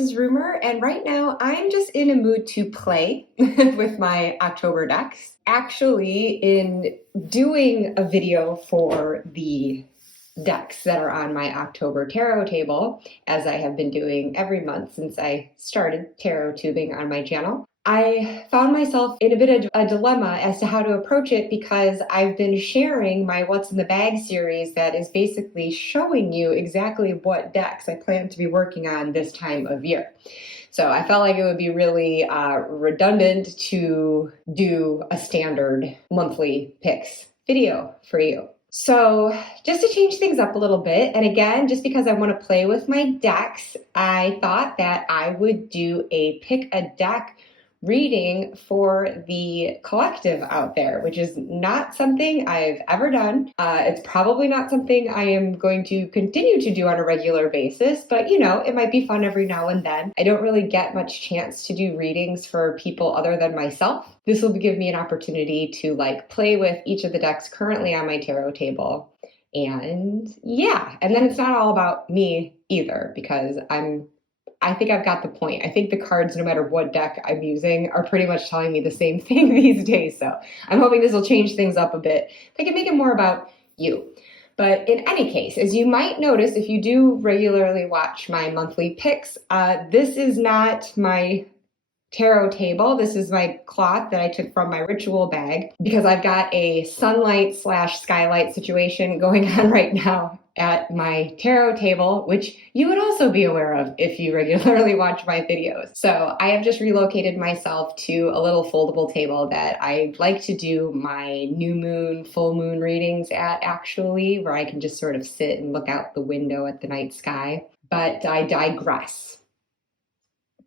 Mrs. Rumor, and right now I'm just in a mood to play with my October decks. Actually, in doing a video for the decks that are on my October tarot table, as I have been doing every month since I started tarot tubing on my channel, I found myself in a bit of a dilemma as to how to approach it, because I've been sharing my What's in the Bag series that is basically showing you exactly what decks I plan to be working on this time of year. So I felt like it would be really redundant to do a standard monthly picks video for you. So just to change things up a little bit, and again, just because I want to play with my decks, I thought that I would do a pick a deck reading for the collective out there, which is not something I've ever done. It's probably not something I am going to continue to do on a regular basis, but you know, it might be fun every now and then. I don't really get much chance to do readings for people other than myself. This will give me an opportunity to play with each of the decks currently on my tarot table. And yeah, and then it's not all about me either, because I think I've got the point. I think the cards, no matter what deck I'm using, are pretty much telling me the same thing these days. So I'm hoping this will change things up a bit. I can make it more about you. But in any case, as you might notice, if you do regularly watch my monthly picks, this is not my tarot table. This is my cloth that I took from my ritual bag, because I've got a sunlight/skylight situation going on right now at my tarot table, which you would also be aware of if you regularly watch my videos. So I have just relocated myself to a little foldable table that I like to do my new moon, full moon readings at, actually, where I can just sort of sit and look out the window at the night sky. But I digress.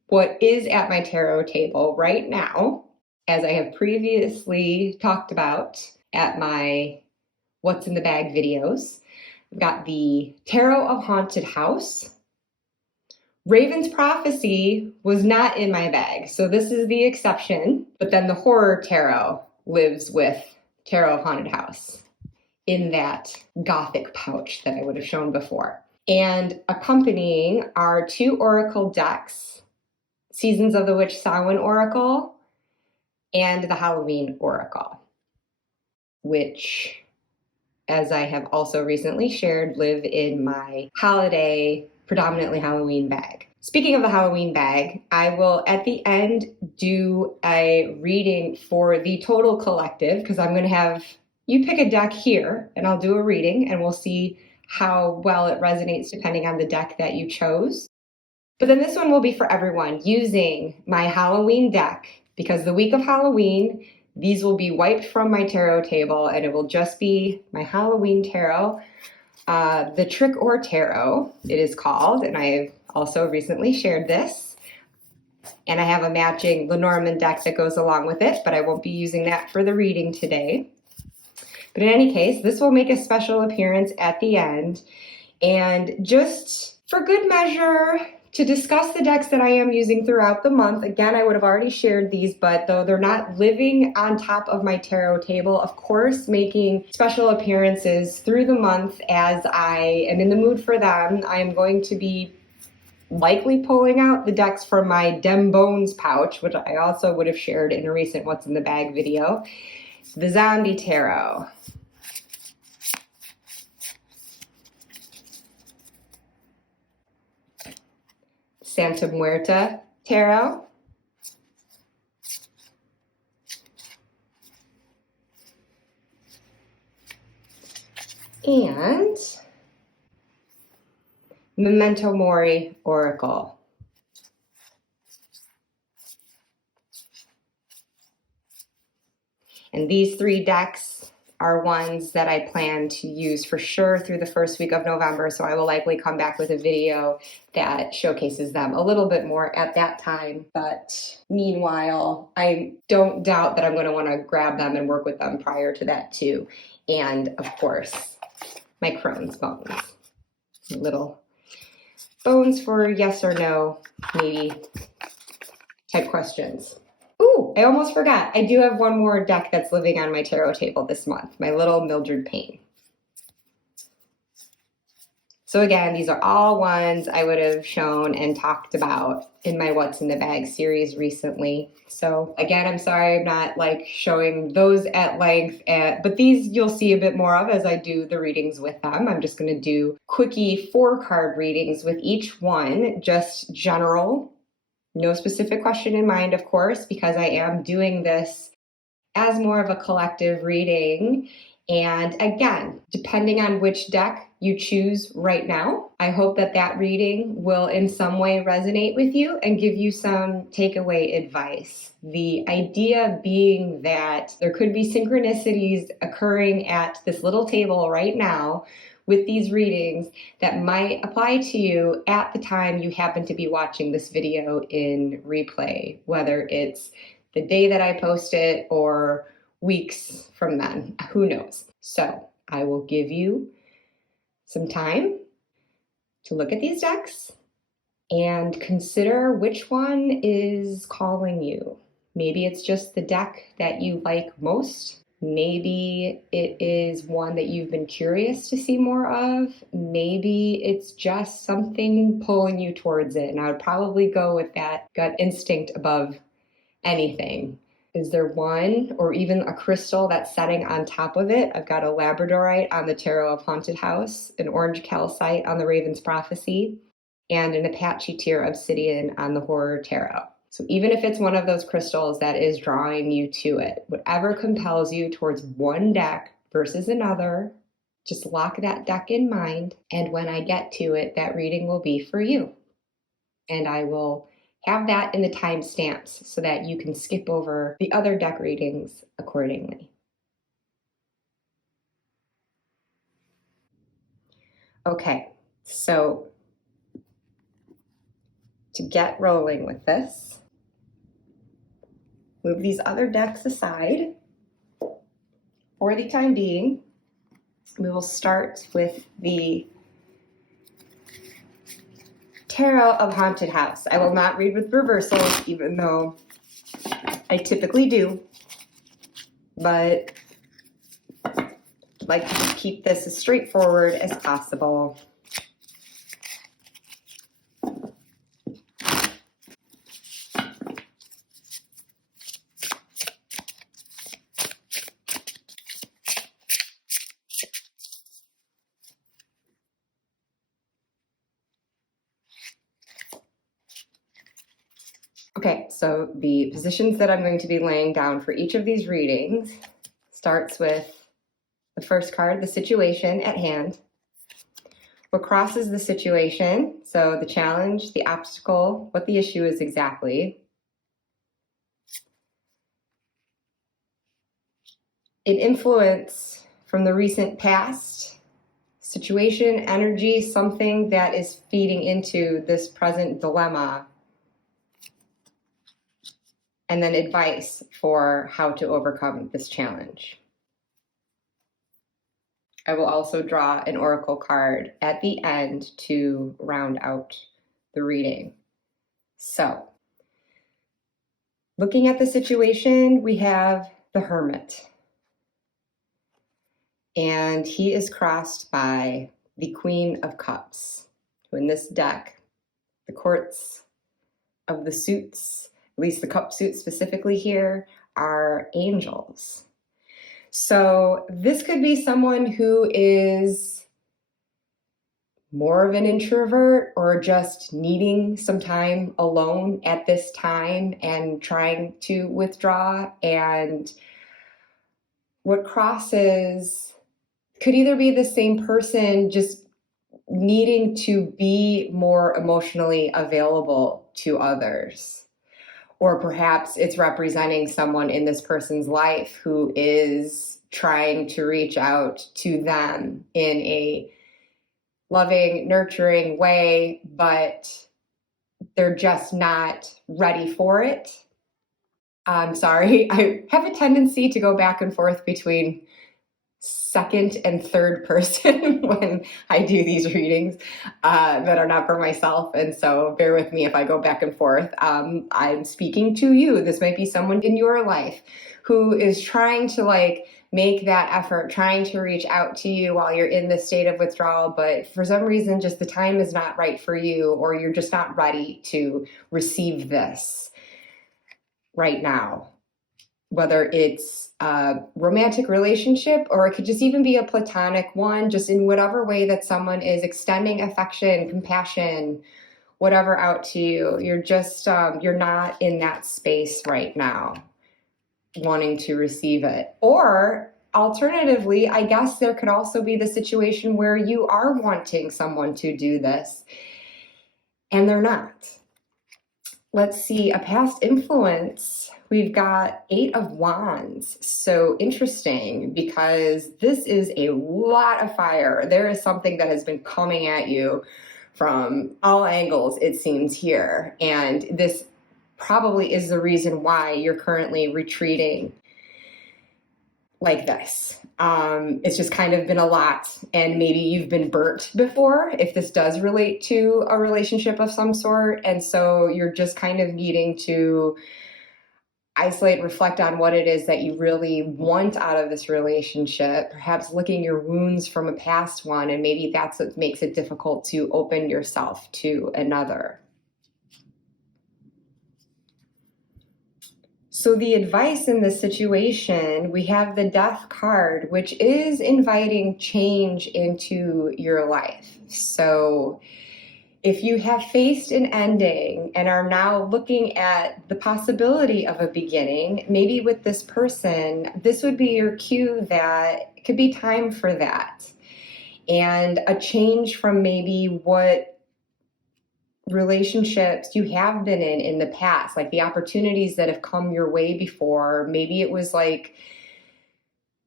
What is at my tarot table right now, as I have previously talked about at my What's in the Bag videos, I've got the Tarot of Haunted House. Raven's Prophecy was not in my bag, so this is the exception. But then the Horror Tarot lives with Tarot of Haunted House in that gothic pouch that I would have shown before. And accompanying are two oracle decks, Seasons of the Witch Samhain Oracle and the Halloween Oracle, which, as I have also recently shared, live in my holiday, predominantly Halloween bag. Speaking of the Halloween bag, I will at the end do a reading for the total collective, because I'm going to have you pick a deck here and I'll do a reading and we'll see how well it resonates depending on the deck that you chose. But then this one will be for everyone using my Halloween deck, because the week of Halloween, these will be wiped from my tarot table and it will just be my Halloween tarot. The Trick or Tarot, it is called, and I have also recently shared this. And I have a matching Lenormand deck that goes along with it, but I won't be using that for the reading today. But in any case, this will make a special appearance at the end. And just for good measure, to discuss the decks that I am using throughout the month. Again, I would have already shared these, but though they're not living on top of my tarot table, of course, making special appearances through the month as I am in the mood for them, I am going to be likely pulling out the decks from my Dem Bones pouch, which I also would have shared in a recent What's in the Bag video. The Zombie Tarot. Santa Muerta Tarot. And Memento Mori Oracle. And these three decks are ones that I plan to use for sure through the first week of November, so I will likely come back with a video that showcases them a little bit more at that time. But meanwhile, I don't doubt that I'm going to want to grab them and work with them prior to that too. And of course, my Crohn's bones. Little bones for yes or no, maybe type questions. Ooh, I almost forgot. I do have one more deck that's living on my tarot table this month, my little Mildred Payne. So again, these are all ones I would have shown and talked about in my What's in the Bag series recently. So again, I'm sorry I'm not like showing those at length, but these you'll see a bit more of as I do the readings with them. I'm just going to do quickie 4-card readings with each one, just general, no specific question in mind, of course, because I am doing this as more of a collective reading. And again, depending on which deck you choose right now, I hope that that reading will in some way resonate with you and give you some takeaway advice. The idea being that there could be synchronicities occurring at this little table right now with these readings that might apply to you at the time you happen to be watching this video in replay, whether it's the day that I post it or weeks from then, who knows? So I will give you some time to look at these decks and consider which one is calling you. Maybe it's just the deck that you like most. Maybe it is one that you've been curious to see more of. Maybe it's just something pulling you towards it. And I would probably go with that gut instinct above anything. Is there one or even a crystal that's setting on top of it? I've got a labradorite on the Tarot of Haunted House, an orange calcite on the Raven's Prophecy, and an Apache Tear obsidian on the Horror Tarot. So even if it's one of those crystals that is drawing you to it, whatever compels you towards one deck versus another, just lock that deck in mind. And when I get to it, that reading will be for you. And I will have that in the timestamps so that you can skip over the other deck readings accordingly. Okay, so to get rolling with this, move these other decks aside. For the time being, we will start with the Tarot of Haunted House. I will not read with reversals, even though I typically do, but I'd like to just keep this as straightforward as possible. Okay, so the positions that I'm going to be laying down for each of these readings starts with the first card, the situation at hand. What crosses the situation, so the challenge, the obstacle, what the issue is exactly. An influence from the recent past, situation, energy, something that is feeding into this present dilemma. And then advice for how to overcome this challenge. I will also draw an oracle card at the end to round out the reading. So, looking at the situation, we have the Hermit. And he is crossed by the Queen of Cups, who in this deck, the courts of the suits, at least the cup suit specifically here, are angels. So this could be someone who is more of an introvert or just needing some time alone at this time and trying to withdraw. And what crosses could either be the same person just needing to be more emotionally available to others. Or perhaps it's representing someone in this person's life who is trying to reach out to them in a loving, nurturing way, but they're just not ready for it. I'm sorry, I have a tendency to go back and forth between second and third person when I do these readings that are not for myself. And so bear with me if I go back and forth. I'm speaking to you. This might be someone in your life who is trying to make that effort, trying to reach out to you while you're in this state of withdrawal, but for some reason, just the time is not right for you, or you're just not ready to receive this right now. Whether it's a romantic relationship, or it could just even be a platonic one, just in whatever way that someone is extending affection, compassion, whatever out to you. You're just, you're not in that space right now, wanting to receive it. Or alternatively, I guess there could also be the situation where you are wanting someone to do this and they're not. Let's see, a past influence. We've got 8 of Wands. So interesting, because this is a lot of fire. There is something that has been coming at you from all angles, it seems here. And this probably is the reason why you're currently retreating like this. It's just kind of been a lot, and maybe you've been burnt before if this does relate to a relationship of some sort. And so you're just kind of needing to isolate, reflect on what it is that you really want out of this relationship, perhaps licking your wounds from a past one, and maybe that's what makes it difficult to open yourself to another. So the advice in this situation, we have the Death card, which is inviting change into your life. So if you have faced an ending and are now looking at the possibility of a beginning, maybe with this person, this would be your cue that it could be time for that. And a change from maybe what relationships you have been in the past, like the opportunities that have come your way before. Maybe it was like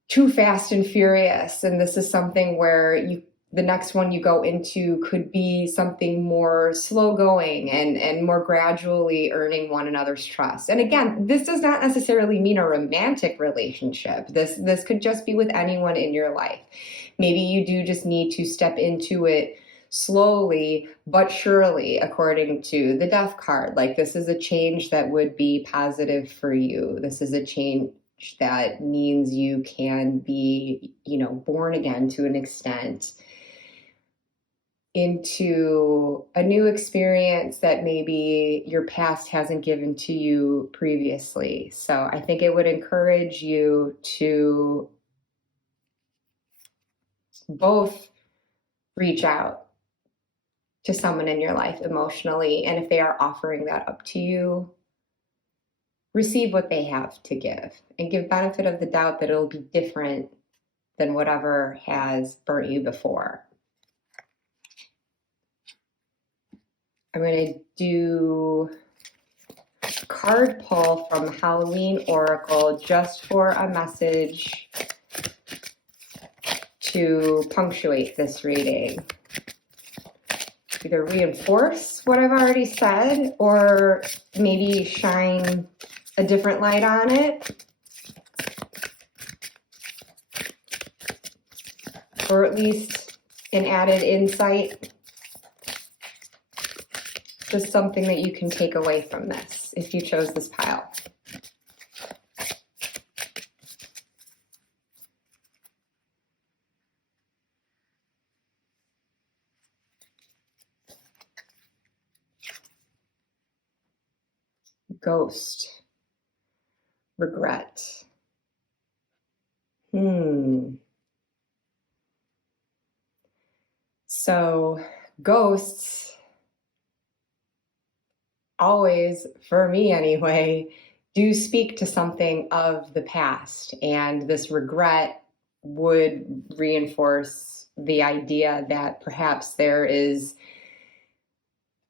too fast and furious, and this is something where the next one you go into could be something more slow going and more gradually earning one another's trust. And again, this does not necessarily mean a romantic relationship. This could just be with anyone in your life. Maybe you do just need to step into it slowly but surely, according to the Death card. Like, this is a change that would be positive for you. This is a change that means you can be, born again to an extent into a new experience that maybe your past hasn't given to you previously. So I think it would encourage you to both reach out to someone in your life emotionally, and if they are offering that up to you, receive what they have to give and give benefit of the doubt that it'll be different than whatever has burnt you before. I'm going to do card pull from Halloween Oracle just for a message to punctuate this reading. Either reinforce what I've already said, or maybe shine a different light on it, or at least an added insight. Just something that you can take away from this if you chose this pile. Ghost. Regret. So ghosts always, for me anyway, do speak to something of the past, and this regret would reinforce the idea that perhaps there is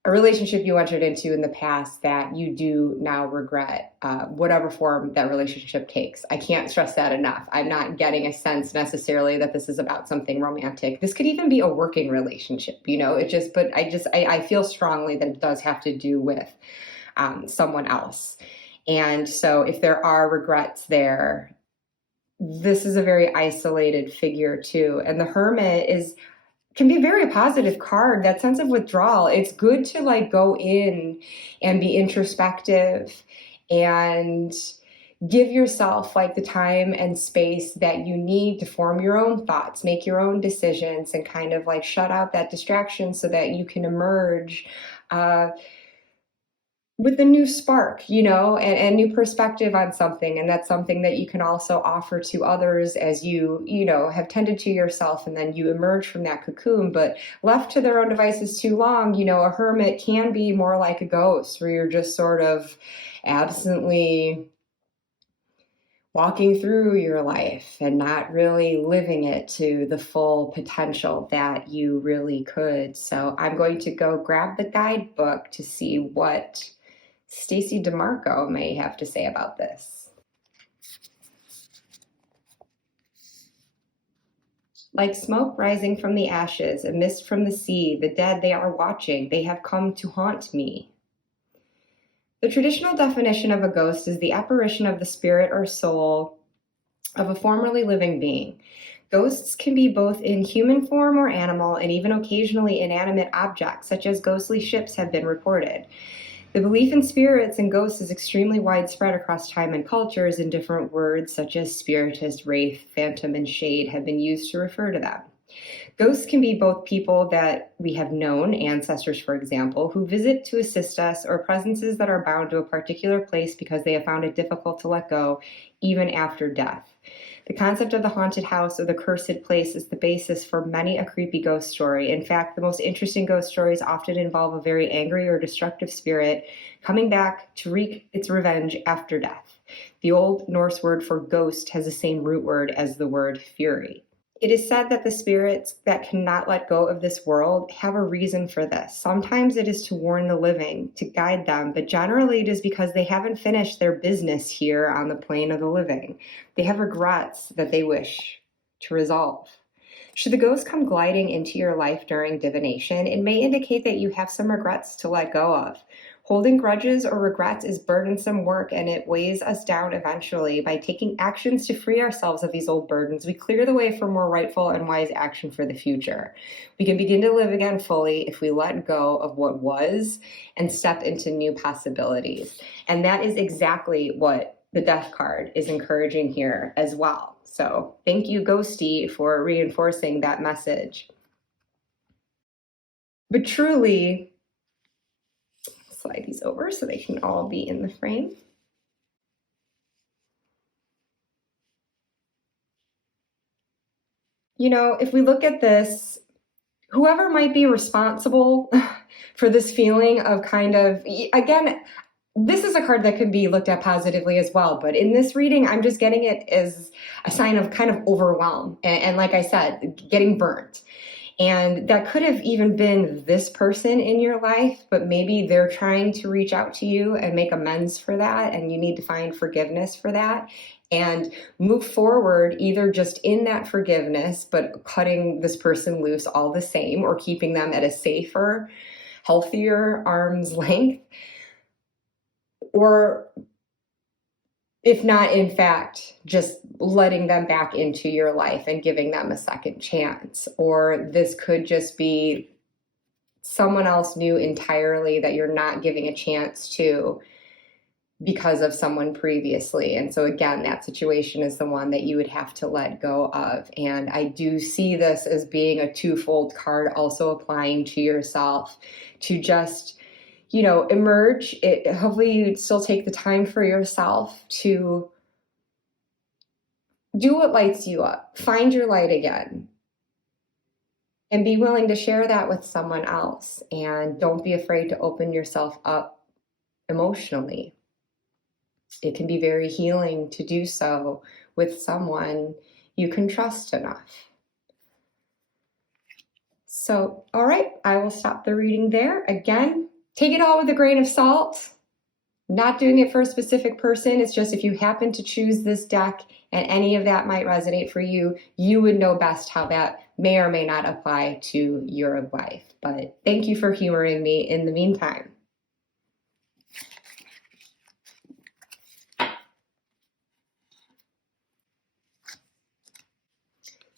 a relationship you entered into in the past that you do now regret, whatever form that relationship takes. I can't stress that enough. I'm not getting a sense necessarily that this is about something romantic. This could even be a working relationship, but I feel strongly that it does have to do with someone else. And so if there are regrets there, this is a very isolated figure too. And the Hermit can be a very positive card, that sense of withdrawal. It's good to go in and be introspective and give yourself like the time and space that you need to form your own thoughts, make your own decisions, and kind of like shut out that distraction so that you can emerge with a new spark, and new perspective on something. And that's something that you can also offer to others as you have tended to yourself, and then you emerge from that cocoon. But left to their own devices too long, a hermit can be more like a ghost, where you're just sort of absently walking through your life and not really living it to the full potential that you really could. So I'm going to go grab the guidebook to see what Stacey DeMarco may have to say about this. Like smoke rising from the ashes, a mist from the sea, the dead they are watching, they have come to haunt me. The traditional definition of a ghost is the apparition of the spirit or soul of a formerly living being. Ghosts can be both in human form or animal, and even occasionally inanimate objects, such as ghostly ships, have been reported. The belief in spirits and ghosts is extremely widespread across time and cultures, and different words such as spiritist, wraith, phantom, and shade have been used to refer to them. Ghosts can be both people that we have known, ancestors, for example, who visit to assist us, or presences that are bound to a particular place because they have found it difficult to let go, even after death. The concept of the haunted house or the cursed place is the basis for many a creepy ghost story. In fact, the most interesting ghost stories often involve a very angry or destructive spirit coming back to wreak its revenge after death. The Old Norse word for ghost has the same root word as the word fury. It is said that the spirits that cannot let go of this world have a reason for this. Sometimes it is to warn the living, to guide them, but generally it is because they haven't finished their business here on the plane of the living. They have regrets that they wish to resolve. Should the ghost come gliding into your life during divination, it may indicate that you have some regrets to let go of. Holding grudges or regrets is burdensome work, and it weighs us down eventually. By taking actions to free ourselves of these old burdens, we clear the way for more rightful and wise action for the future. We can begin to live again fully if we let go of what was and step into new possibilities. And that is exactly what the Death card is encouraging here as well. So thank you, Ghosty, for reinforcing that message. But truly, slide these over so they can all be in the frame. If we look at this, whoever might be responsible for this feeling of again, this is a card that can be looked at positively as well, but in this reading, I'm just getting it as a sign of kind of overwhelm. And like I said, getting burnt. And that could have even been this person in your life, but maybe they're trying to reach out to you and make amends for that. And you need to find forgiveness for that and move forward, either just in that forgiveness, but cutting this person loose all the same, or keeping them at a safer, healthier arm's length. Or if not, in fact, just letting them back into your life and giving them a second chance. Or this could just be someone else new entirely that you're not giving a chance to because of someone previously. And so again, that situation is the one that you would have to let go of. And I do see this as being a twofold card, also applying to yourself to just emerge. Hopefully you still take the time for yourself to do what lights you up, find your light again, and be willing to share that with someone else. And don't be afraid to open yourself up emotionally. It can be very healing to do so with someone you can trust enough. So, all right, I will stop the reading there. Again, take it all with a grain of salt. Not doing it for a specific person. It's just if you happen to choose this deck and any of that might resonate for you, you would know best how that may or may not apply to your life. But thank you for humoring me in the meantime.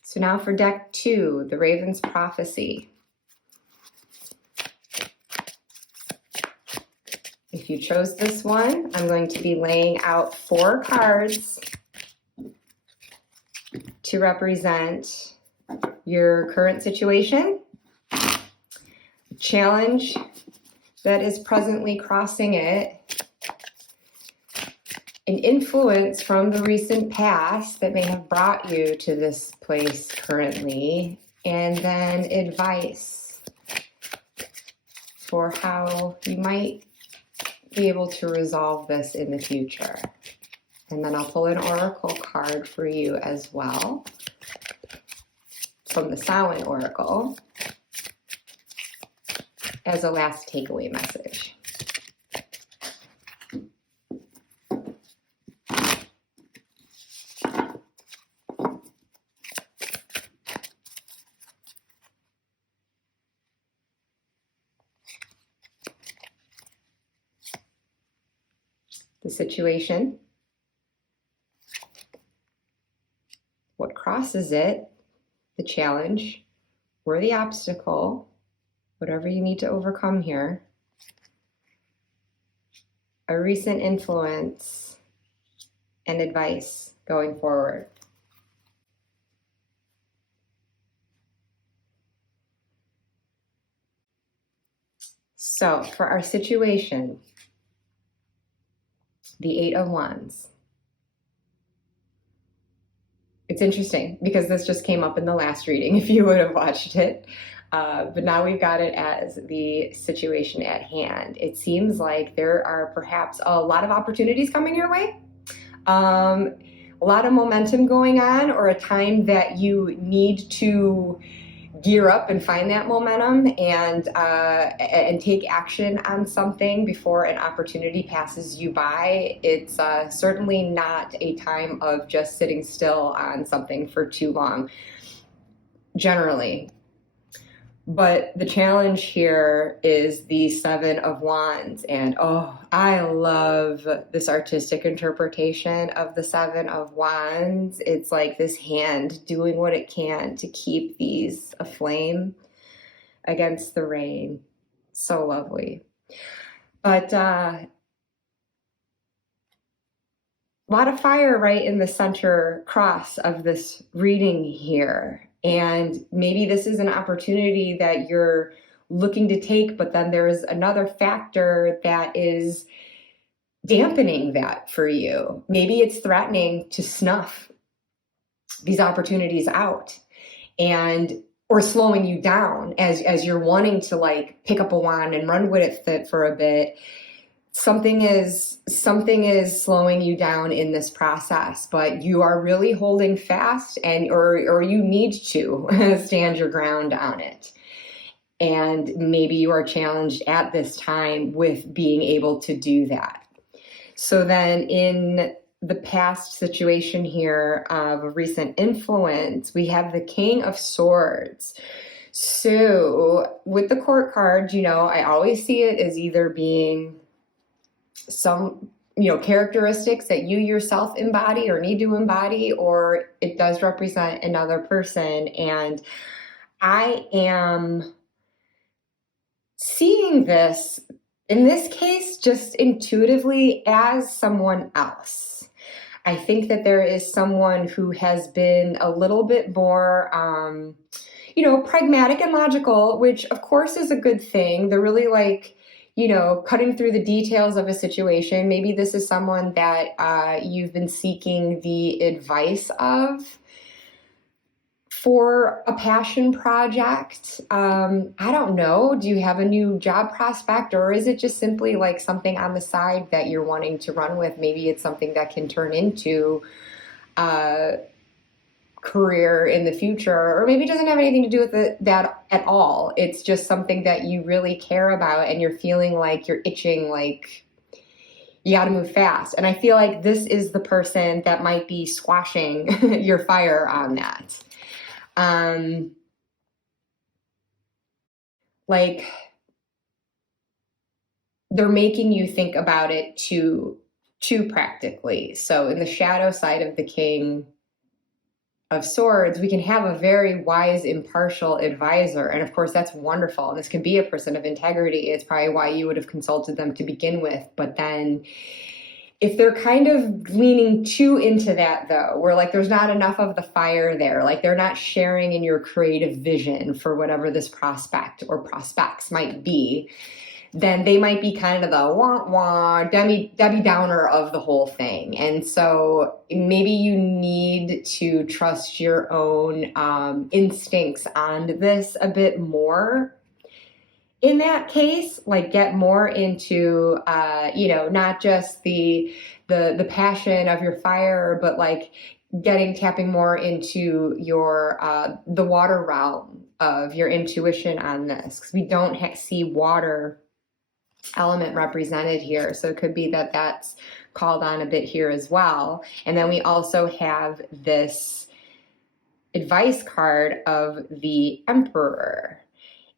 So now for deck 2, the Raven's Prophecy. If if you chose this one, I'm going to be laying out 4 cards to represent your current situation, challenge that is presently crossing it, an influence from the recent past that may have brought you to this place currently, and then advice for how you might be able to resolve this in the future. And then I'll pull an oracle card for you as well from the Samhain Oracle as a last takeaway message. The situation, what crosses it, the challenge, or the obstacle, whatever you need to overcome here, a recent influence, and advice going forward. So for our situation, the 8 of Wands. It's interesting because this just came up in the last reading if you would have watched it. But now we've got it as the situation at hand. It seems like there are perhaps a lot of opportunities coming your way, a lot of momentum going on, or a time that you need to gear up and find that momentum and take action on something before an opportunity passes you by. It's certainly not a time of just sitting still on something for too long, generally. But the challenge here is the 7 of Wands. And oh, I love this artistic interpretation of the 7 of Wands. It's like this hand doing what it can to keep these aflame against the rain. So lovely. But a lot of fire right in the center cross of this reading here. And maybe this is an opportunity that you're looking to take, but then there's another factor that is dampening that for you. Maybe it's threatening to snuff these opportunities out or slowing you down as you're wanting to like pick up a wand and run with it for a bit. Something is slowing you down in this process, but you are really holding fast or you need to stand your ground on it. And maybe you are challenged at this time with being able to do that. So then in the past situation here of a recent influence, we have the King of Swords. So with the Court card, I always see it as either being some characteristics that you yourself embody or need to embody, or it does represent another person. And I am seeing this in this case just intuitively as someone else. I think that there is someone who has been a little bit more pragmatic and logical, which of course is a good thing. They're really cutting through the details of a situation. Maybe this is someone that you've been seeking the advice of for a passion project. I don't know. Do you have a new job prospect, or is it just simply like something on the side that you're wanting to run with? Maybe it's something that can turn into a career in the future, or maybe it doesn't have anything to do with that at all. It's just something that you really care about and you're feeling like you're itching, like you got to move fast. And I feel like this is the person that might be squashing your fire on that. They're making you think about it too practically. So in the shadow side of the King, of Swords, we can have a very wise, impartial advisor. And of course, that's wonderful. And this can be a person of integrity. It's probably why you would have consulted them to begin with. But then if they're kind of leaning too into that, though, where like there's not enough of the fire there, like they're not sharing in your creative vision for whatever this prospect or prospects might be, then they might be kind of the wah-wah, Debbie Downer of the whole thing. And so maybe you need to trust your own instincts on this a bit more. In that case, like get more into, not just the passion of your fire, but like tapping more into your, the water realm of your intuition on this. Because we don't see water element represented here. So it could be that that's called on a bit here as well. And then we also have this advice card of the Emperor.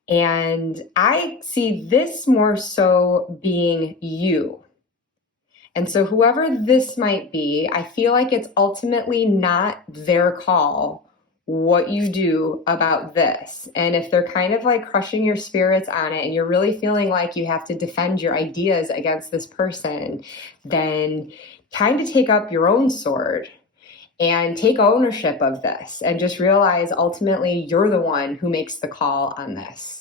And I see this more so being you. And so whoever this might be, I feel like it's ultimately not their call what you do about this. And if they're kind of like crushing your spirits on it and you're really feeling like you have to defend your ideas against this person, then kind of take up your own sword and take ownership of this and just realize ultimately you're the one who makes the call on this.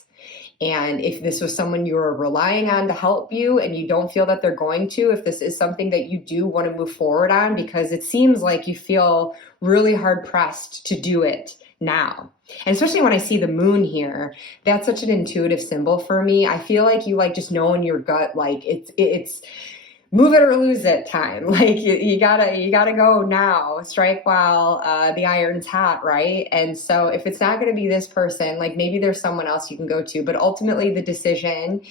And if this was someone you were relying on to help you and you don't feel that they're going to, if this is something that you do want to move forward on, because it seems like you feel really hard pressed to do it now. And especially when I see the moon here, that's such an intuitive symbol for me. I feel like you like just know in your gut, like it's move it or lose it time. Like you gotta go now, strike while the iron's hot, right? And so if it's not going to be this person, like maybe there's someone else you can go to, but ultimately the decision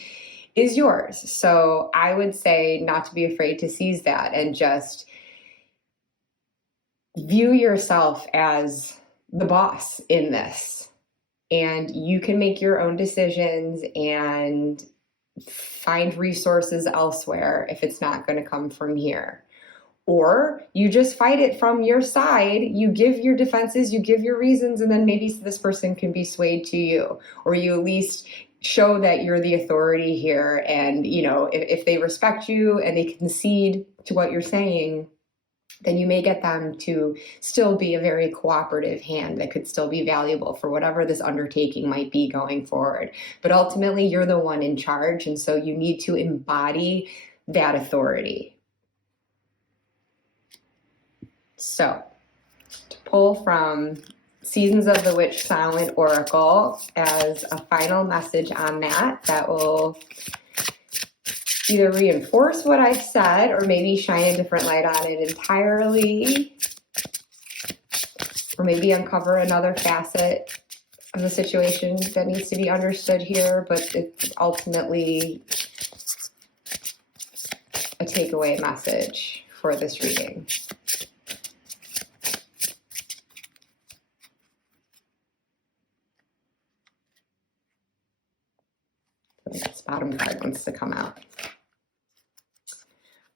is yours. So I would say not to be afraid to seize that and just view yourself as the boss in this. And you can make your own decisions and find resources elsewhere if it's not going to come from here. Or you just fight it from your side, you give your defenses, you give your reasons, and then maybe this person can be swayed to you. Or you at least show that you're the authority here. And, if they respect you and they concede to what you're saying, then you may get them to still be a very cooperative hand that could still be valuable for whatever this undertaking might be going forward. But ultimately, you're the one in charge, and so you need to embody that authority. So, to pull from Seasons of the Witch Silent Oracle as a final message on that will either reinforce what I've said or maybe shine a different light on it entirely, or maybe uncover another facet of the situation that needs to be understood here, but it's ultimately a takeaway message for this reading. This bottom card wants to come out.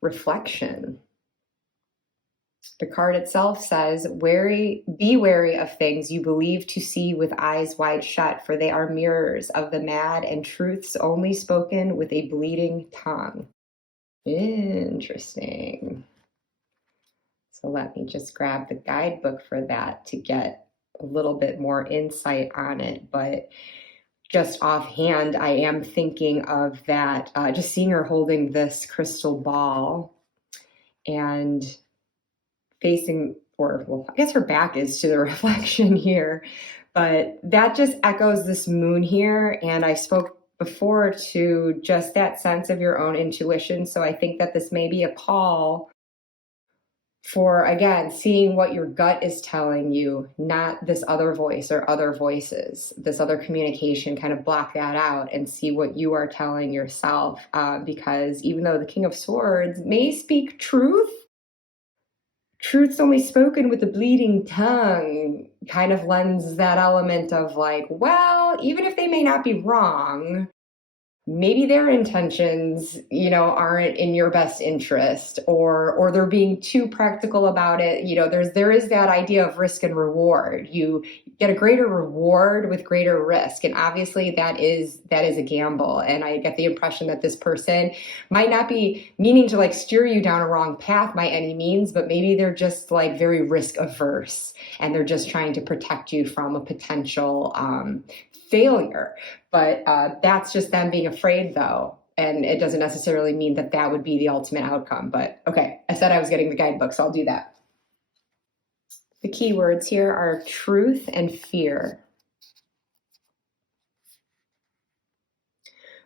Reflection. The card itself says, be wary of things you believe to see with eyes wide shut, for they are mirrors of the mad and truths only spoken with a bleeding tongue. Interesting. So let me just grab the guidebook for that to get a little bit more insight on it. But just offhand, I am thinking of that, just seeing her holding this crystal ball and facing, I guess her back is to the reflection here, but that just echoes this moon here. And I spoke before to just that sense of your own intuition. So I think that this may be a call for, again, seeing what your gut is telling you, not this other voice or other voices, this other communication, kind of block that out and see what you are telling yourself. Because even though the King of Swords may speak truth's only spoken with a bleeding tongue kind of lends that element of like, well, even if they may not be wrong, maybe their intentions, aren't in your best interest, or they're being too practical about it. There is that idea of risk and reward. You get a greater reward with greater risk, and obviously that is a gamble. And I get the impression that this person might not be meaning to like steer you down a wrong path by any means, but maybe they're just like very risk averse, and they're just trying to protect you from a potential failure. But that's just them being afraid, though. And it doesn't necessarily mean that that would be the ultimate outcome. But okay, I said I was getting the guidebook, so I'll do that. The key words here are truth and fear.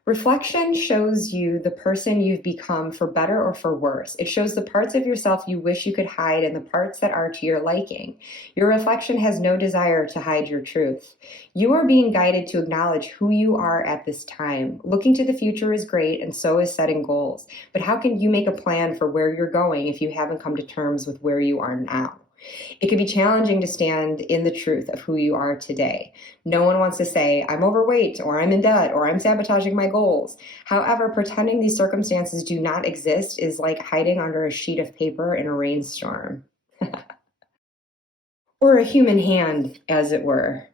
Reflection shows you the person you've become, for better or for worse. It shows the parts of yourself you wish you could hide and the parts that are to your liking. Your reflection has no desire to hide your truth. You are being guided to acknowledge who you are at this time. Looking to the future is great, and so is setting goals. But how can you make a plan for where you're going if you haven't come to terms with where you are now? It can be challenging to stand in the truth of who you are today. No one wants to say, I'm overweight, or I'm in debt, or I'm sabotaging my goals. However, pretending these circumstances do not exist is like hiding under a sheet of paper in a rainstorm. Or a human hand, as it were.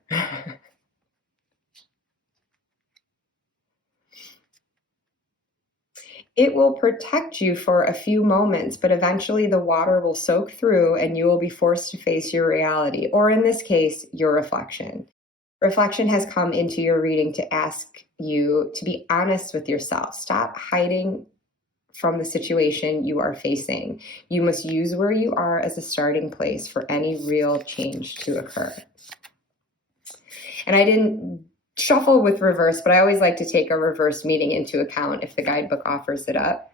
It will protect you for a few moments, but eventually the water will soak through and you will be forced to face your reality, or in this case, your reflection. Reflection has come into your reading to ask you to be honest with yourself. Stop hiding from the situation you are facing. You must use where you are as a starting place for any real change to occur. And I didn't shuffle with reverse, but I always like to take a reverse meaning into account if the guidebook offers it up.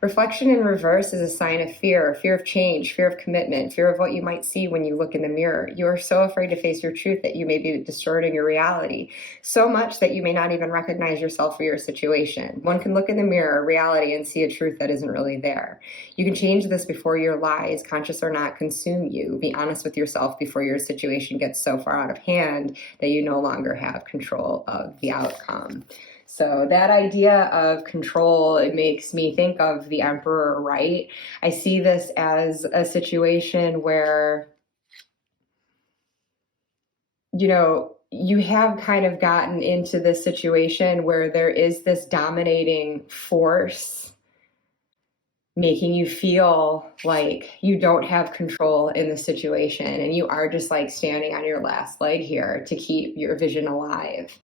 Reflection in reverse is a sign of fear of change, fear of commitment, fear of what you might see when you look in the mirror. You are so afraid to face your truth that you may be distorting your reality, so much that you may not even recognize yourself or your situation. One can look in the mirror, reality, and see a truth that isn't really there. You can change this before your lies, conscious or not, consume you. Be honest with yourself before your situation gets so far out of hand that you no longer have control of the outcome. So that idea of control, it makes me think of the emperor, right? I see this as a situation where, you have kind of gotten into this situation where there is this dominating force making you feel like you don't have control in the situation, and you are just like standing on your last leg here to keep your vision alive.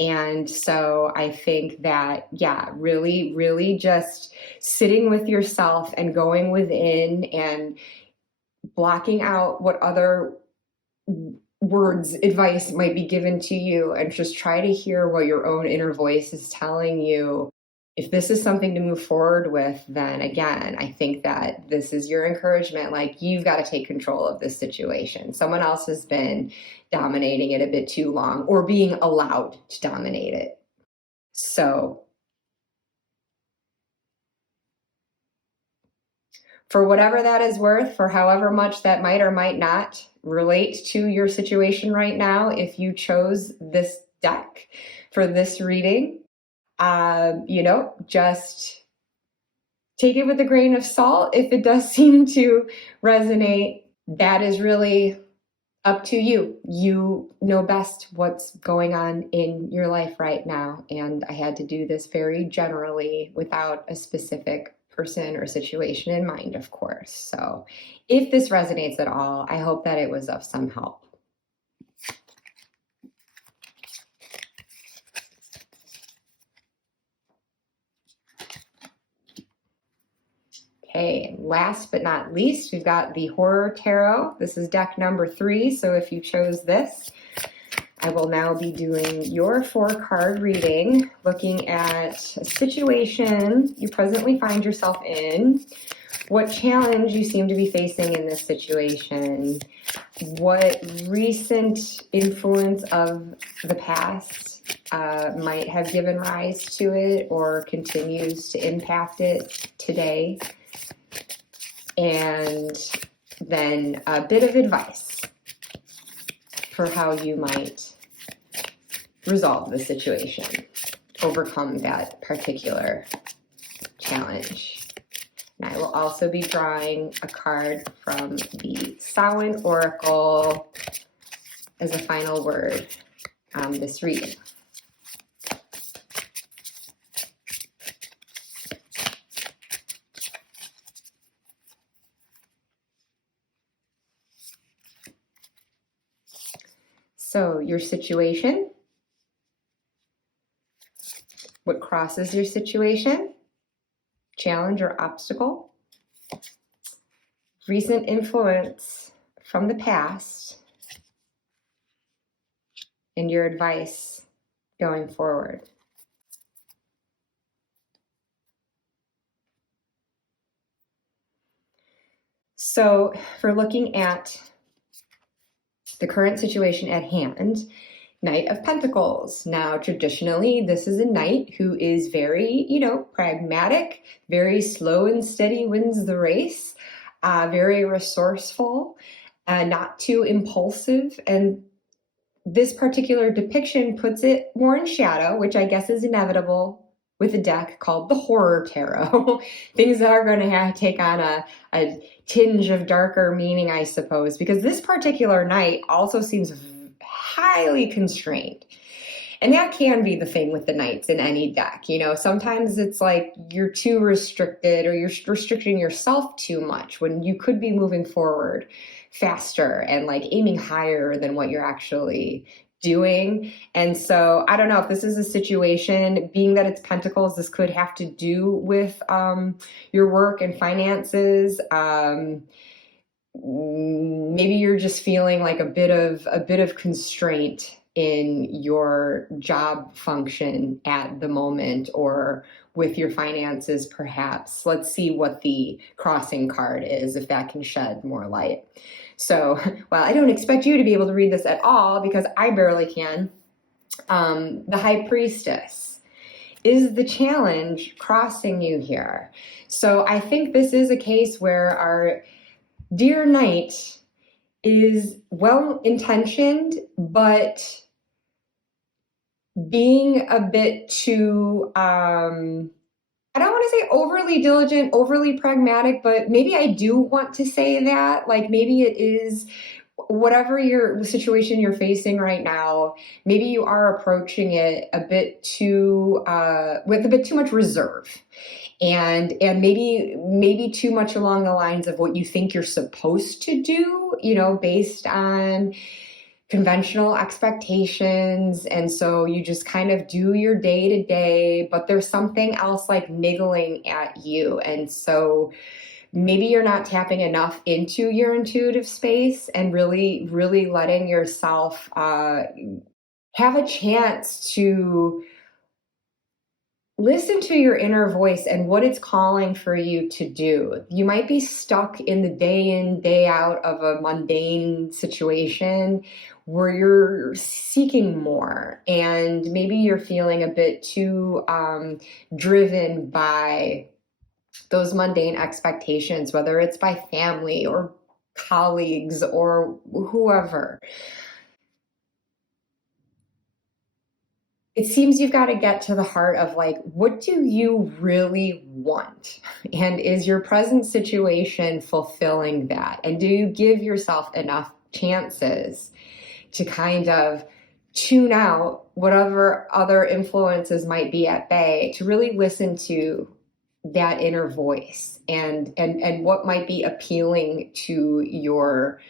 And so I think that, really, really just sitting with yourself and going within and blocking out what other words, advice might be given to you, and just try to hear what your own inner voice is telling you. If this is something to move forward with, then again, I think that this is your encouragement. Like, you've got to take control of this situation. Someone else has been dominating it a bit too long, or being allowed to dominate it. So for whatever that is worth, for however much that might or might not relate to your situation right now, if you chose this deck for this reading, just take it with a grain of salt. If it does seem to resonate, that is really up to you. You know best what's going on in your life right now. And I had to do this very generally without a specific person or situation in mind, of course. So if this resonates at all, I hope that it was of some help. Okay, last but not least, we've got the Horror Tarot. This is deck number 3, so if you chose this, I will now be doing your 4-card reading, looking at a situation you presently find yourself in, what challenge you seem to be facing in this situation, what recent influence of the past might have given rise to it or continues to impact it today, and then a bit of advice for how you might resolve the situation. overcome that particular challenge. And I will also be drawing a card from the Samhain Oracle as a final word on this reading. So your situation, what crosses your situation, challenge or obstacle, recent influence from the past, and your advice going forward. So for looking at the current situation at hand, Knight of Pentacles. Now, traditionally, this is a knight who is very, pragmatic, very slow and steady wins the race, very resourceful, not too impulsive. And this particular depiction puts it more in shadow, which I guess is inevitable with a deck called the Horror Tarot. Things that are going to take on a tinge of darker meaning, I suppose, because this particular knight also seems highly constrained. And that can be the thing with the knights in any deck. Sometimes it's like you're too restricted or you're restricting yourself too much when you could be moving forward faster and like aiming higher than what you're actually doing. And so I don't know if this is a situation, being that it's Pentacles, this could have to do with your work and finances. Maybe you're just feeling like a bit of constraint in your job function at the moment, or with your finances perhaps. Let's see what the crossing card is, if that can shed more light. So, well, I don't expect you to be able to read this at all because I barely can. The High Priestess. Is the challenge crossing you here? So I think this is a case where our dear knight is well-intentioned, but being a bit too, I don't want to say overly diligent, overly pragmatic, but maybe I do want to say that. Like maybe it is whatever your situation you're facing right now, maybe you are approaching it a bit too, with a bit too much reserve. And maybe too much along the lines of what you think you're supposed to do, based on conventional expectations. And so you just kind of do your day to day, but there's something else like niggling at you. And so maybe you're not tapping enough into your intuitive space and really, really letting yourself have a chance to listen to your inner voice and what it's calling for you to do. You might be stuck in the day in, day out of a mundane situation where you're seeking more, and maybe you're feeling a bit too driven by those mundane expectations, whether it's by family or colleagues or whoever. It seems you've got to get to the heart of like, what do you really want? And is your present situation fulfilling that? And do you give yourself enough chances to kind of tune out whatever other influences might be at bay, to really listen to that inner voice and what might be appealing to your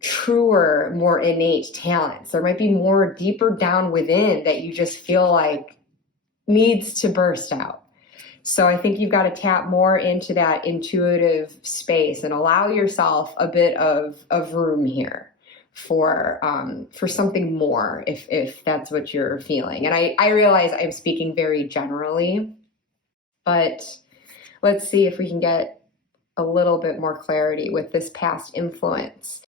truer, more innate talents? There might be more deeper down within that you just feel like needs to burst out. So I think you've got to tap more into that intuitive space and allow yourself a bit of room here for something more, if that's what you're feeling. And I realize I'm speaking very generally, but let's see if we can get a little bit more clarity with this past influence.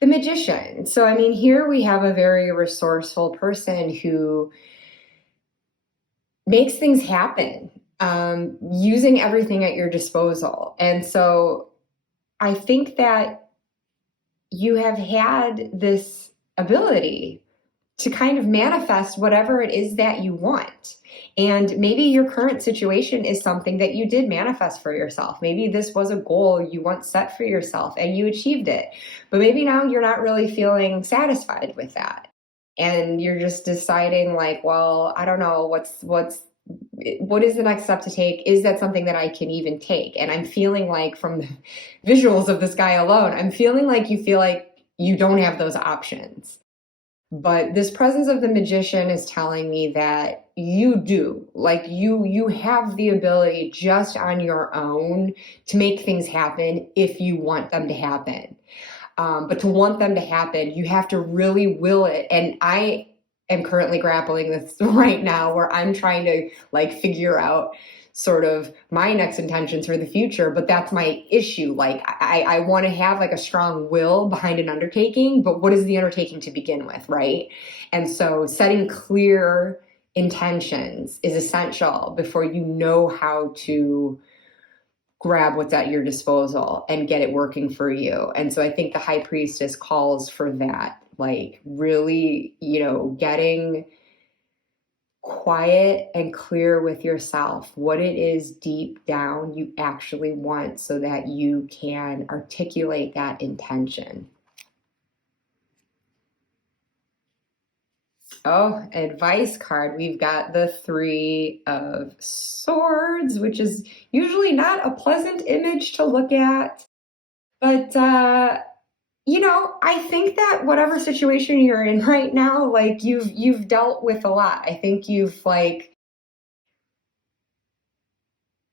The Magician. So, I mean, here we have a very resourceful person who makes things happen, using everything at your disposal. And so I think that you have had this ability to kind of manifest whatever it is that you want. And maybe your current situation is something that you did manifest for yourself. Maybe this was a goal you once set for yourself and you achieved it. But maybe now you're not really feeling satisfied with that. And you're just deciding like, well, I don't know what is the next step to take? Is that something that I can even take? And I'm feeling like from the visuals of this guy alone, I'm feeling like you feel like you don't have those options. But this presence of the magician is telling me that you do, like you have the ability just on your own to make things happen if you want them to happen. But to want them to happen, you have to really will it. And I am currently grappling this right now where I'm trying to like figure out sort of my next intentions for the future, but that's my issue. Like I want to have like a strong will behind an undertaking, but what is the undertaking to begin with, right? And so setting clear intentions is essential before you know how to grab what's at your disposal and get it working for you. And so I think the high priestess calls for that, like really, getting quiet and clear with yourself what it is deep down you actually want so that you can articulate that intention. Oh, advice card. We've got the Three of Swords, which is usually not a pleasant image to look at. But I think that whatever situation you're in right now, like you've dealt with a lot. I think you've like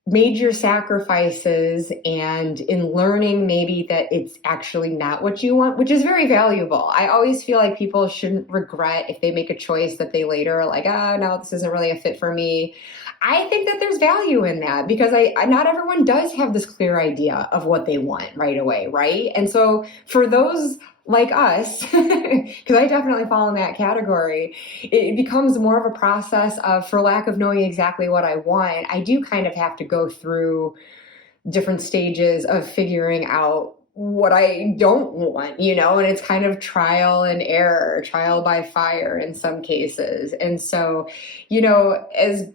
made your sacrifices, and in learning maybe that it's actually not what you want, which is very valuable. I always feel like people shouldn't regret if they make a choice that they later are like, oh, no, this isn't really a fit for me. I think that there's value in that because not everyone does have this clear idea of what they want right away, right? And so for those like us, because I definitely fall in that category, it becomes more of a process of, for lack of knowing exactly what I want, I do kind of have to go through different stages of figuring out what I don't want, and it's kind of trial and error, trial by fire in some cases. And so, as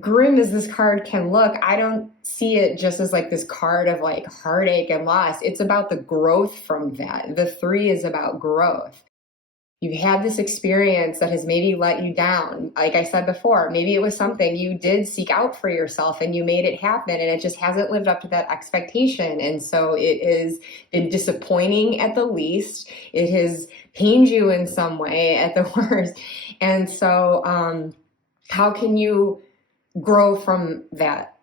grim as this card can look, I don't see it just as like this card of like heartache and loss. It's about the growth from that. The Three is about growth. You've had this experience that has maybe let you down. Like I said before, maybe it was something you did seek out for yourself and you made it happen and it just hasn't lived up to that expectation. And so it has been disappointing at the least. It has pained you in some way at the worst. And so how can you grow from that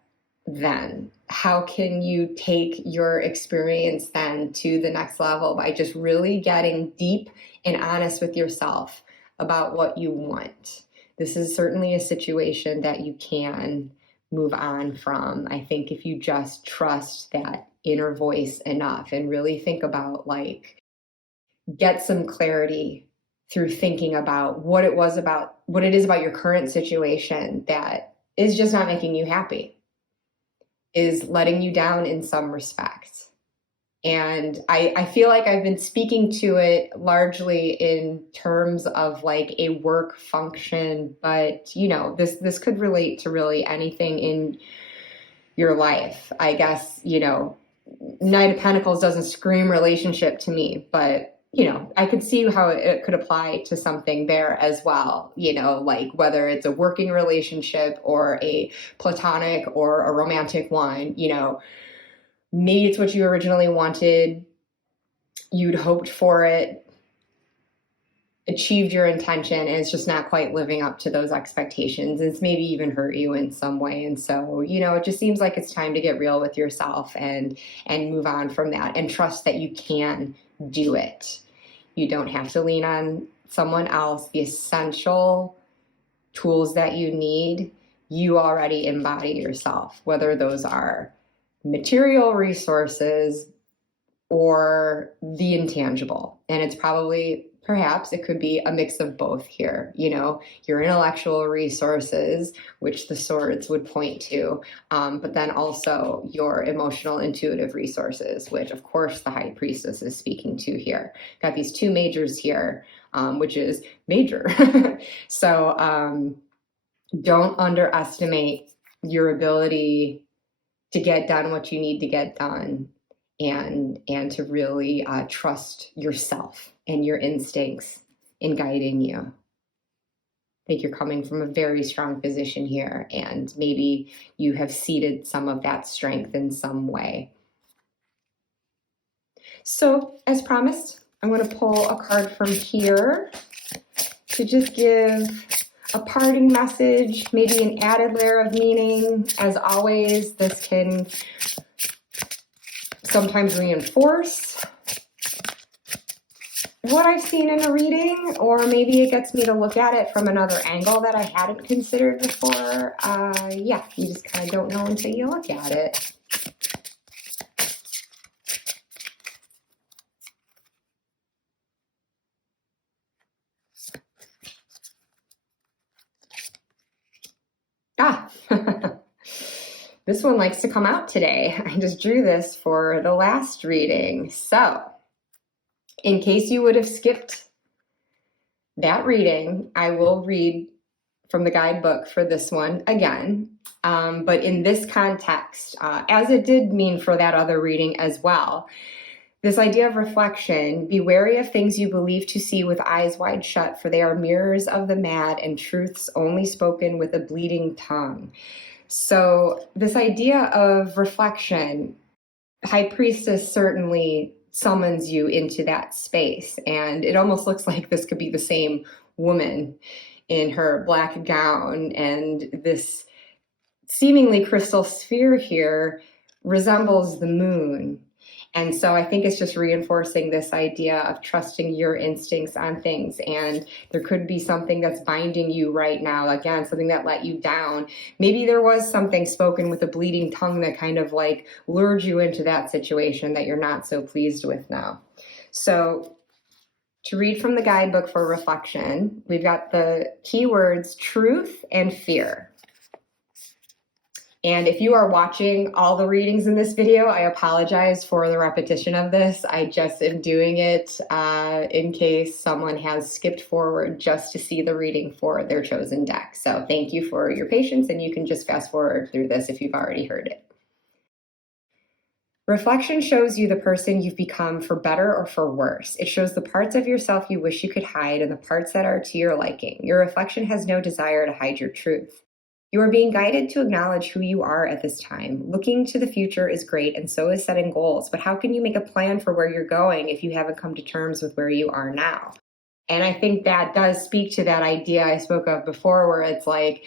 then? How can you take your experience then to the next level by just really getting deep and honest with yourself about what you want? This is certainly a situation that you can move on from. I think if you just trust that inner voice enough and really think about get some clarity through thinking about what it is about your current situation that is just not making you happy, is letting you down in some respect. And I feel like I've been speaking to it largely in terms of like a work function, but this could relate to really anything in your life. I guess, Knight of Pentacles doesn't scream relationship to me, but I could see how it could apply to something there as well, like whether it's a working relationship or a platonic or a romantic one, maybe it's what you originally wanted, you'd hoped for it, achieved your intention, and it's just not quite living up to those expectations. It's maybe even hurt you in some way. And so, it just seems like it's time to get real with yourself and move on from that and trust that you can do it. You don't have to lean on someone else. The essential tools that you need, you already embody yourself, whether those are material resources or the intangible. And it's perhaps it could be a mix of both here, your intellectual resources, which the swords would point to, but then also your emotional, intuitive resources, which of course the high priestess is speaking to here. Got these two majors here. which is major. So don't underestimate your ability to get done what you need to get done, and to really trust yourself and your instincts in guiding you. I think you're coming from a very strong position here, and maybe you have seeded some of that strength in some way. So, as promised, I'm going to pull a card from here to just give a parting message, maybe an added layer of meaning. As always, this can sometimes reinforce what I've seen in a reading, or maybe it gets me to look at it from another angle that I hadn't considered before. Yeah, you just kind of don't know until you look at it. This one likes to come out today. I just drew this for the last reading. So, in case you would have skipped that reading, I will read from the guidebook for this one again. But in this context, as it did mean for that other reading as well, this idea of reflection: be wary of things you believe to see with eyes wide shut, for they are mirrors of the mad and truths only spoken with a bleeding tongue. So this idea of reflection, High Priestess certainly summons you into that space. And it almost looks like this could be the same woman in her black gown, and this seemingly crystal sphere here resembles the moon. And so I think it's just reinforcing this idea of trusting your instincts on things. And there could be something that's binding you right now. Again, something that let you down. Maybe there was something spoken with a bleeding tongue that kind of like lured you into that situation that you're not so pleased with now. So to read from the guidebook for reflection, we've got the keywords truth and fear. And if you are watching all the readings in this video, I apologize for the repetition of this. I just am doing it in case someone has skipped forward just to see the reading for their chosen deck. So thank you for your patience, and you can just fast forward through this if you've already heard it. Reflection shows you the person you've become, for better or for worse. It shows the parts of yourself you wish you could hide and the parts that are to your liking. Your reflection has no desire to hide your truth. You are being guided to acknowledge who you are at this time. Looking to the future is great, and so is setting goals, but how can you make a plan for where you're going if you haven't come to terms with where you are now? And I think that does speak to that idea I spoke of before, where it's like,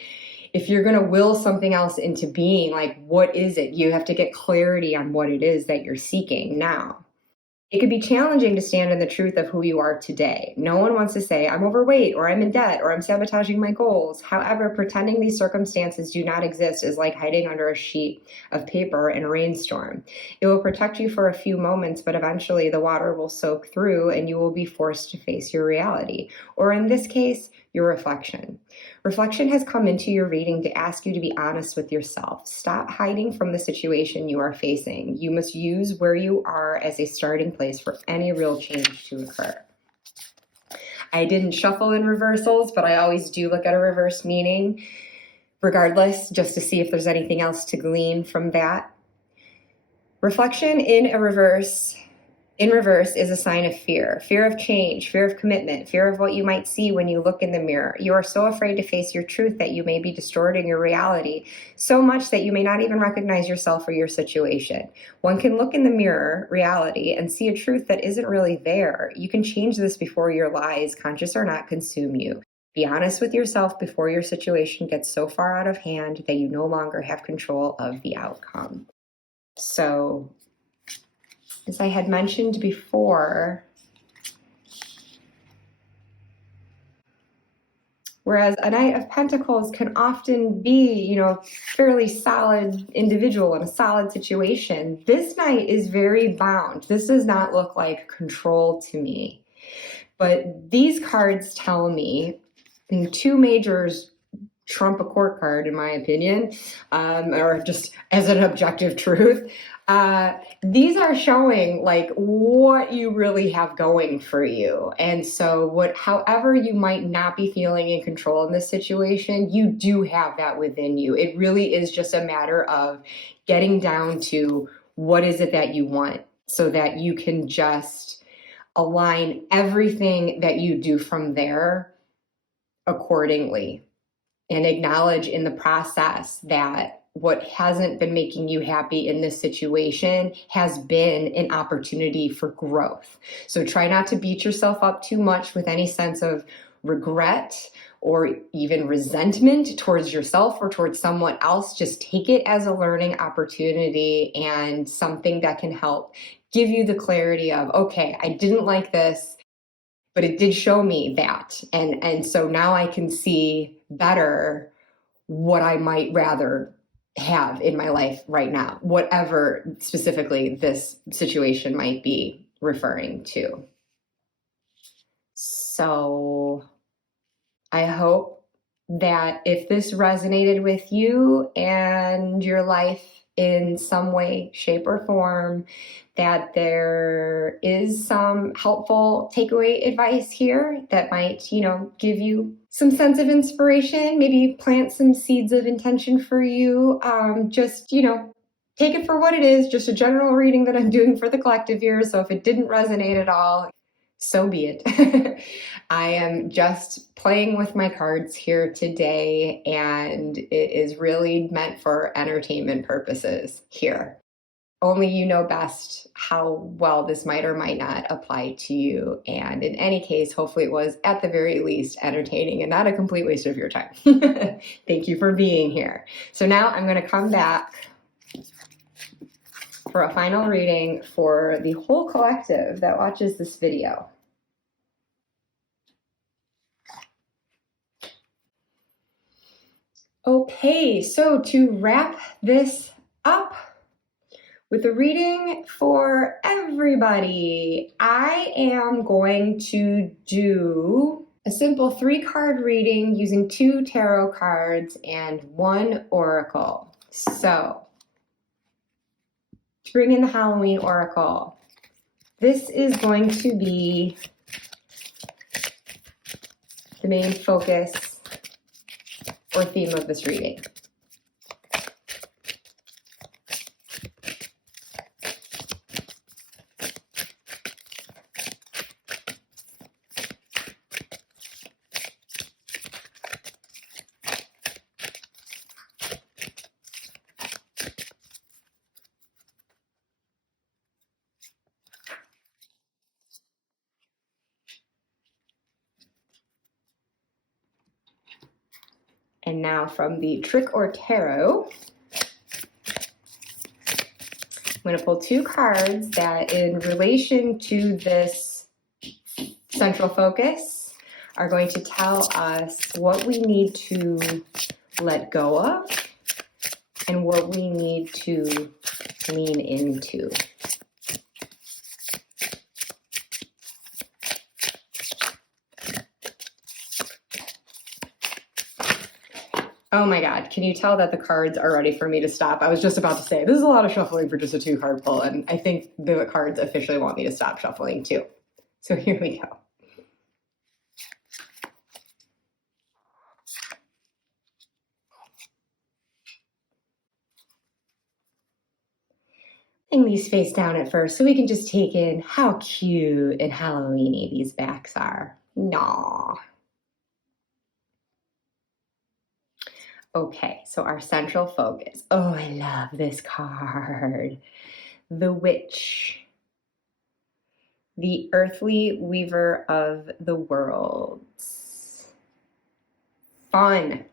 if you're going to will something else into being, like, what is it? You have to get clarity on what it is that you're seeking now. It could be challenging to stand in the truth of who you are today. No one wants to say, I'm overweight, or I'm in debt, or I'm sabotaging my goals. However, pretending these circumstances do not exist is like hiding under a sheet of paper in a rainstorm. It will protect you for a few moments, but eventually the water will soak through and you will be forced to face your reality, or in this case, your reflection. Reflection has come into your reading to ask you to be honest with yourself. Stop hiding from the situation you are facing. You must use where you are as a starting place for any real change to occur. I didn't shuffle in reversals, but I always do look at a reverse meaning regardless, just to see if there's anything else to glean from that. Reflection in reverse is a sign of fear of change, fear of commitment, fear of what you might see when you look in the mirror. You are so afraid to face your truth that you may be distorting your reality so much that you may not even recognize yourself or your situation. One can look in the mirror, reality, and see a truth that isn't really there. You can change this before your lies, conscious or not, consume you. Be honest with yourself before your situation gets so far out of hand that you no longer have control of the outcome. So, as I had mentioned before, whereas a Knight of Pentacles can often be, fairly solid individual in a solid situation, this Knight is very bound. This does not look like control to me. But these cards tell me, and two majors trump a court card, in my opinion, or just as an objective truth. These are showing like what you really have going for you. And so however you might not be feeling in control in this situation, you do have that within you. It really is just a matter of getting down to what is it that you want so that you can just align everything that you do from there accordingly and acknowledge in the process that what hasn't been making you happy in this situation has been an opportunity for growth. So try not to beat yourself up too much with any sense of regret or even resentment towards yourself or towards someone else. Just take it as a learning opportunity and something that can help give you the clarity of, okay, I didn't like this, but it did show me that. And so now I can see better what I might rather have in my life right now, whatever specifically this situation might be referring to. So I hope that if this resonated with you and your life in some way, shape, or form, that there is some helpful takeaway advice here that might, give you some sense of inspiration, maybe plant some seeds of intention for you. Just, take it for what it is, just a general reading that I'm doing for the collective here. So if it didn't resonate at all, so be it. I am just playing with my cards here today, and it is really meant for entertainment purposes here. Only you know best how well this might or might not apply to you. And in any case, hopefully it was at the very least entertaining and not a complete waste of your time. Thank you for being here. So now I'm going to come back for a final reading for the whole collective that watches this video. Okay, so to wrap this up with a reading for everybody, I am going to do a simple 3-card reading using 2 tarot cards and 1 oracle. So, to bring in the Halloween oracle, this is going to be the main focus or theme of this reading. And now from the Trick or Tarot, I'm going to pull 2 cards that in relation to this central focus are going to tell us what we need to let go of and what we need to lean into. Oh my God, can you tell that the cards are ready for me to stop? I was just about to say, this is a lot of shuffling for just a 2-card pull, and I think the cards officially want me to stop shuffling too. So here we go. Laying these face down at first so we can just take in how cute and Halloween-y these backs are. Nah. Okay, so our central focus. Oh, I love this card. The Witch. The earthly weaver of the worlds. Fun.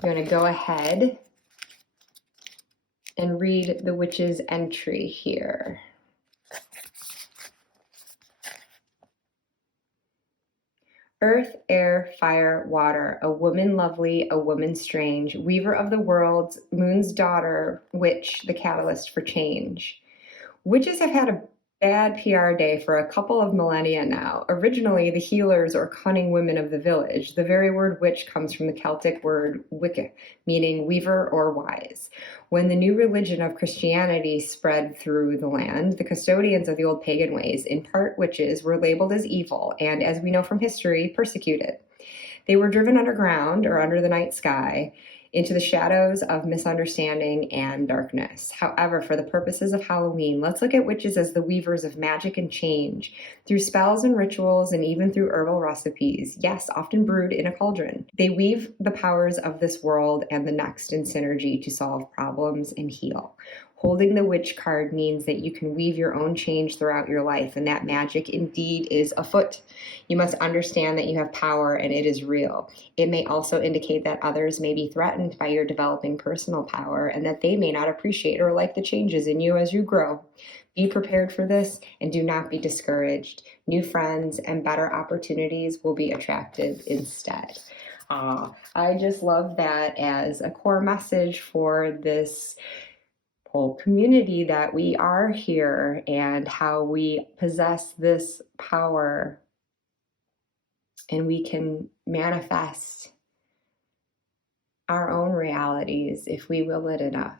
I'm going to go ahead and read the witch's entry here. Earth, air, fire, water, a woman lovely, a woman strange, weaver of the worlds, moon's daughter, witch, the catalyst for change. Witches have had a bad PR day for a couple of millennia now. Originally, the healers or cunning women of the village, the very word witch comes from the Celtic word wicca, meaning weaver or wise. When the new religion of Christianity spread through the land, the custodians of the old pagan ways, in part witches, were labeled as evil and, as we know from history, persecuted. They were driven underground or under the night sky into the shadows of misunderstanding and darkness. However, for the purposes of Halloween, let's look at witches as the weavers of magic and change, through spells and rituals and even through herbal recipes, yes, often brewed in a cauldron. They weave the powers of this world and the next in synergy to solve problems and heal. Holding the witch card means that you can weave your own change throughout your life, and that magic indeed is afoot. You must understand that you have power and it is real. It may also indicate that others may be threatened by your developing personal power and that they may not appreciate or like the changes in you as you grow. Be prepared for this and do not be discouraged. New friends and better opportunities will be attracted instead. I just love that as a core message for this whole community, that we are here and how we possess this power and we can manifest our own realities if we will it enough.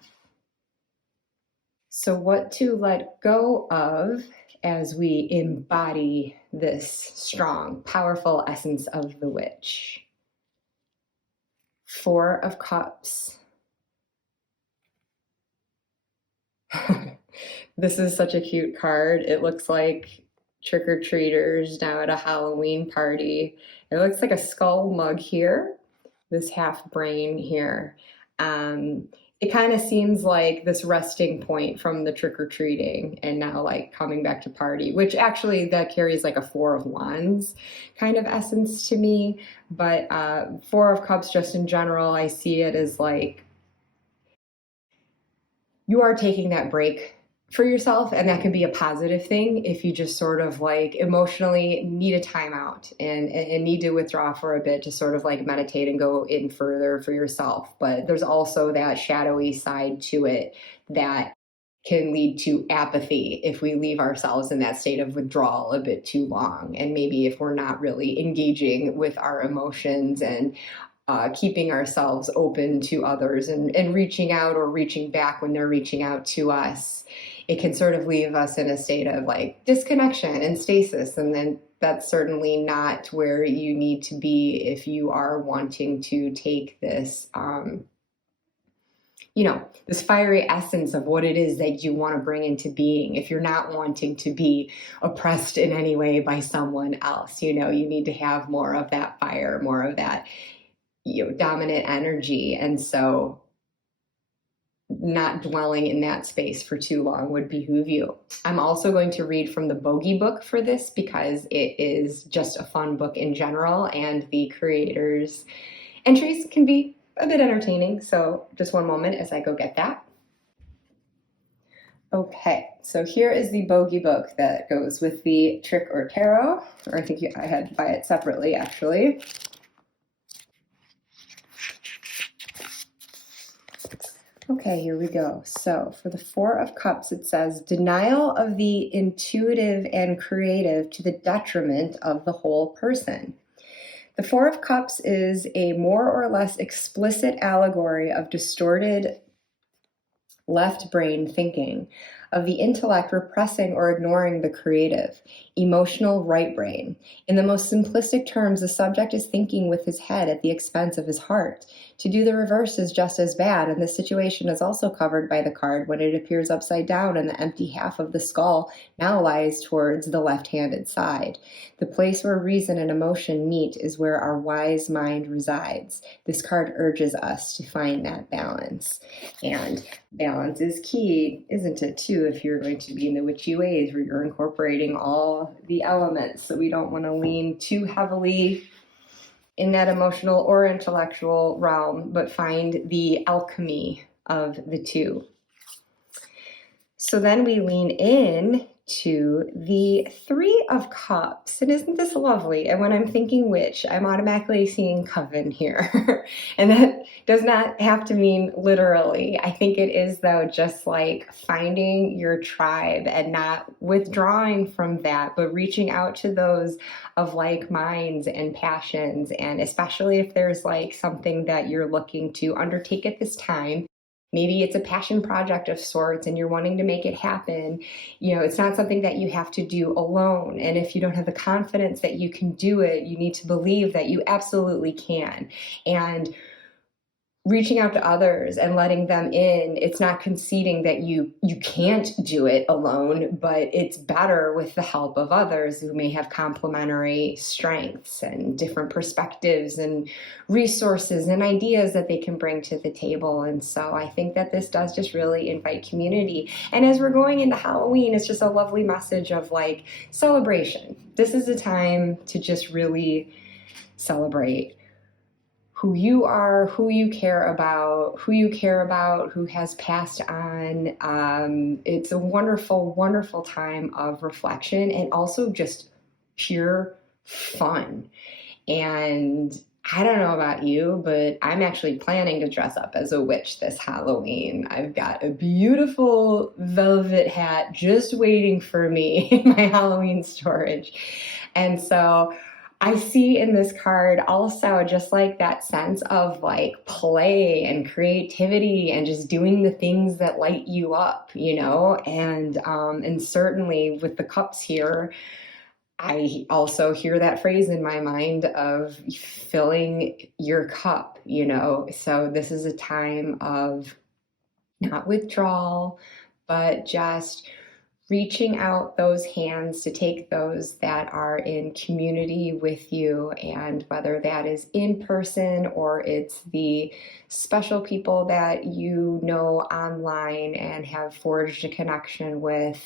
So what to let go of as we embody this strong, powerful essence of the witch. 4 of Cups. This is such a cute card. It looks like trick-or-treaters now at a Halloween party. It looks like a skull mug here, this half brain here. It kind of seems like this resting point from the trick-or-treating and now like coming back to party, which actually that carries like a 4 of Wands kind of essence to me. But 4 of Cups just in general, I see it as like you are taking that break for yourself, and that can be a positive thing if you just sort of like emotionally need a timeout and need to withdraw for a bit to sort of like meditate and go in further for yourself. But there's also that shadowy side to it that can lead to apathy if we leave ourselves in that state of withdrawal a bit too long. And maybe if we're not really engaging with our emotions and keeping ourselves open to others and reaching out or reaching back when they're reaching out to us, it can sort of leave us in a state of like disconnection and stasis. And then that's certainly not where you need to be if you are wanting to take this, this fiery essence of what it is that you want to bring into being. If you're not wanting to be oppressed in any way by someone else, you need to have more of that fire, more of that dominant energy. And so not dwelling in that space for too long would behoove you. I'm also going to read from the Bogey book for this because it is just a fun book in general, and the creator's entries can be a bit entertaining. So just one moment as I go get that. Okay, so here is the Bogey book that goes with the Trick or Tarot, or I think I had to buy it separately actually. Okay, here we go. So for the 4 of Cups, it says, denial of the intuitive and creative to the detriment of the whole person. The 4 of Cups is a more or less explicit allegory of distorted left brain thinking, of the intellect repressing or ignoring the creative, emotional right brain. In the most simplistic terms, the subject is thinking with his head at the expense of his heart. To do the reverse is just as bad, and this situation is also covered by the card when it appears upside down and the empty half of the skull now lies towards the left-handed side. The place where reason and emotion meet is where our wise mind resides. This card urges us to find that balance. And balance is key, isn't it, too, if you're going to be in the witchy ways where you're incorporating all the elements. So we don't want to lean too heavily in that emotional or intellectual realm, but find the alchemy of the two. So then we lean in to the Three of Cups. And isn't this lovely? And when I'm thinking witch, I'm automatically seeing coven here. And that does not have to mean literally. I think it is, though, just like finding your tribe and not withdrawing from that, but reaching out to those of like minds and passions. And especially if there's like something that you're looking to undertake at this time. Maybe it's a passion project of sorts and you're wanting to make it happen. It's not something that you have to do alone. And if you don't have the confidence that you can do it, you need to believe that you absolutely can. And reaching out to others and letting them in, it's not conceding that you can't do it alone, but it's better with the help of others who may have complementary strengths and different perspectives and resources and ideas that they can bring to the table. And so I think that this does just really invite community. And as we're going into Halloween, it's just a lovely message of like celebration. This is a time to just really celebrate who you are, who you care about, who has passed on. It's a wonderful, wonderful time of reflection and also just pure fun. And I don't know about you, but I'm actually planning to dress up as a witch this Halloween. I've got a beautiful velvet hat just waiting for me in my Halloween storage. And so I see in this card also just like that sense of like play and creativity and just doing the things that light you up, and certainly with the cups here, I also hear that phrase in my mind of filling your cup, So this is a time of not withdrawal, but just reaching out those hands to take those that are in community with you. And whether that is in person or it's the special people that you know online and have forged a connection with,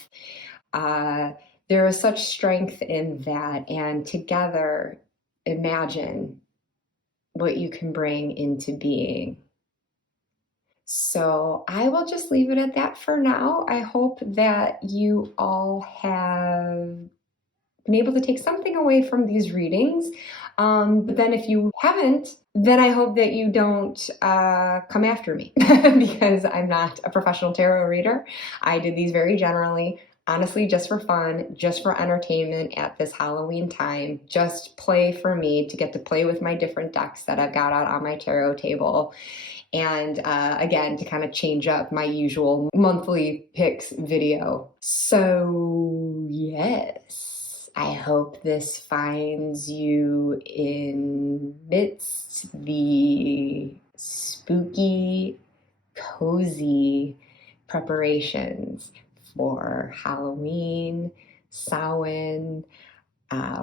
there is such strength in that. And together, imagine what you can bring into being. So I will just leave it at that for now. I hope that you all have been able to take something away from these readings. But then if you haven't, then I hope that you don't come after me because I'm not a professional tarot reader. I did these very generally, honestly, just for fun, just for entertainment at this Halloween time, just play for me to get to play with my different decks that I've got out on my tarot table. And again, to kind of change up my usual monthly picks video. So yes, I hope this finds you amidst the spooky, cozy preparations for Halloween, Samhain,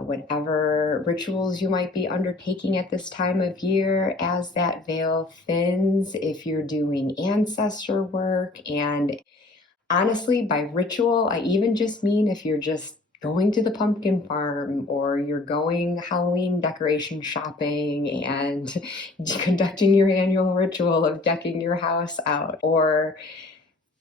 whatever rituals you might be undertaking at this time of year as that veil thins, if you're doing ancestor work. And honestly, by ritual, I even just mean if you're just going to the pumpkin farm or you're going Halloween decoration shopping and conducting your annual ritual of decking your house out, or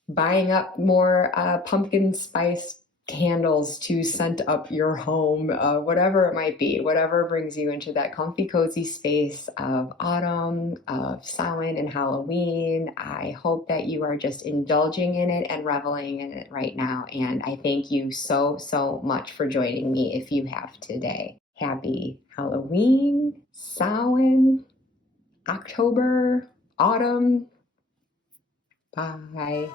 buying up more pumpkin spice candles to scent up your home, whatever it might be, whatever brings you into that comfy, cozy space of autumn, of Samhain and Halloween. I hope that you are just indulging in it and reveling in it right now. And I thank you so, so much for joining me if you have today. Happy Halloween, Samhain, October, autumn. Bye.